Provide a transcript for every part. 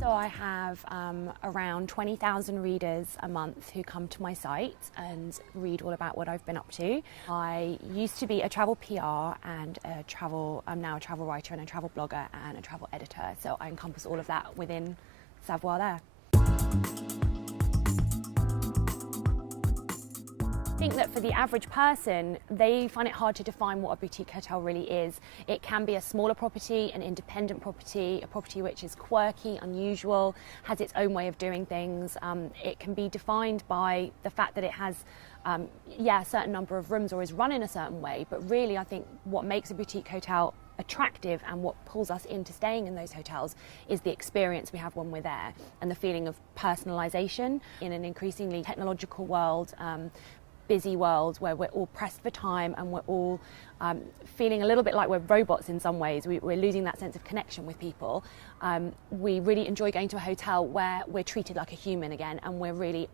So I have around 20,000 readers a month who come to my site and read all about what I've been up to. I used to be a travel PR and I'm now a travel writer and a travel blogger and a travel editor. So I encompass all of that within SavoirThere. I think that for the average person, they find it hard to define what a boutique hotel really is. It can be a smaller property, an independent property, a property which is quirky, unusual, has its own way of doing things. It can be defined by the fact that it has a certain number of rooms or is run in a certain way, but really I think what makes a boutique hotel attractive and what pulls us into staying in those hotels is the experience we have when we're there and the feeling of personalisation in an increasingly technological world, busy world where we're all pressed for time and we're all feeling a little bit like we're robots in some ways. We're losing that sense of connection with people. We really enjoy going to a hotel where we're treated like a human again and we're really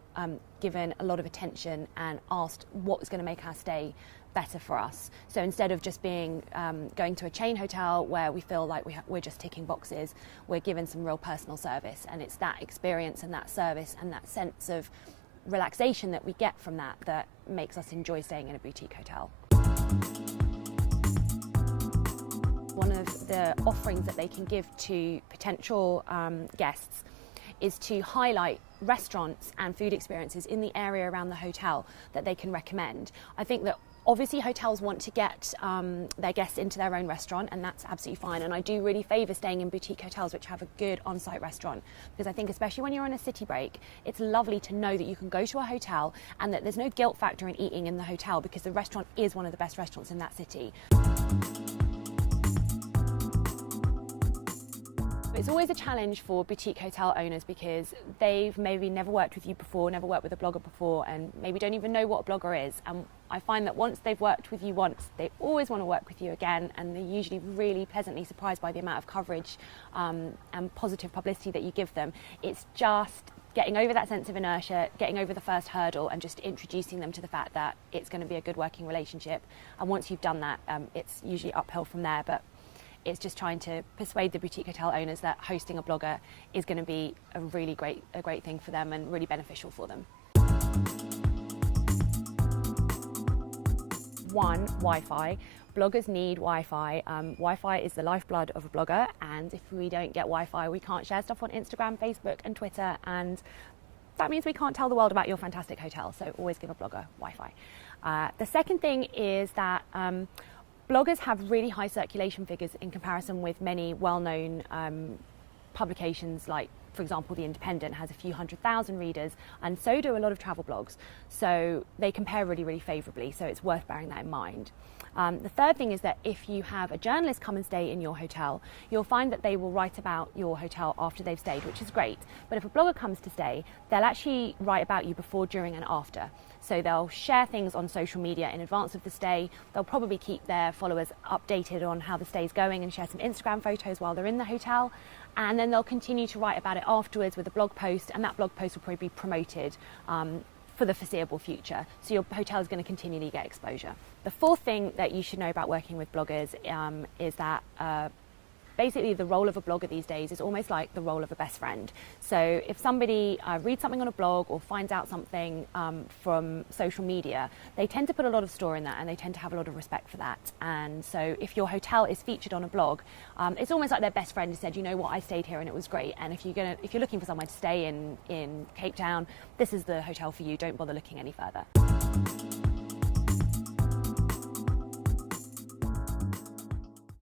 given a lot of attention and asked what's going to make our stay better for us. So instead of just being going to a chain hotel where we feel like we're just ticking boxes, we're given some real personal service, and it's that experience and that service and that sense of relaxation that we get from that makes us enjoy staying in a boutique hotel. One of the offerings that they can give to potential guests is to highlight restaurants and food experiences in the area around the hotel that they can recommend. I think that obviously hotels want to get their guests into their own restaurant, and that's absolutely fine, and I do really favour staying in boutique hotels which have a good on-site restaurant, because I think especially when you're on a city break, it's lovely to know that you can go to a hotel and that there's no guilt factor in eating in the hotel because the restaurant is one of the best restaurants in that city. It's always a challenge for boutique hotel owners because they've maybe never worked with you before, never worked with a blogger before, and maybe don't even know what a blogger is. And I find that once they've worked with you once, they always want to work with you again, and they're usually really pleasantly surprised by the amount of coverage and positive publicity that you give them. It's just getting over that sense of inertia, getting over the first hurdle, and just introducing them to the fact that it's going to be a good working relationship. And once you've done that, it's usually uphill from there. But it's just trying to persuade the boutique hotel owners that hosting a blogger is going to be a really great thing for them and really beneficial for them. One, Wi-Fi. Bloggers need Wi-Fi. Wi-Fi is the lifeblood of a blogger, and if we don't get Wi-Fi, we can't share stuff on Instagram, Facebook and Twitter, and that means we can't tell the world about your fantastic hotel, so always give a blogger Wi-Fi. The second thing is that bloggers have really high circulation figures in comparison with many well-known publications, like, for example, The Independent has a few 100,000 readers, and so do a lot of travel blogs. So they compare really, really favourably, so it's worth bearing that in mind. The third thing is that if you have a journalist come and stay in your hotel, you'll find that they will write about your hotel after they've stayed, which is great. But if a blogger comes to stay, they'll actually write about you before, during and after. So they'll share things on social media in advance of the stay. They'll probably keep their followers updated on how the stay's going and share some Instagram photos while they're in the hotel. And then they'll continue to write about it afterwards with a blog post, and that blog post will probably be promoted for the foreseeable future. So your hotel is going to continually get exposure. The fourth thing that you should know about working with bloggers is that basically the role of a blogger these days is almost like the role of a best friend. So if somebody reads something on a blog or finds out something from social media, they tend to put a lot of store in that, and they tend to have a lot of respect for that. And so if your hotel is featured on a blog, it's almost like their best friend has said, you know what, I stayed here and it was great, and if you're looking for somewhere to stay in Cape Town, this is the hotel for you, don't bother looking any further.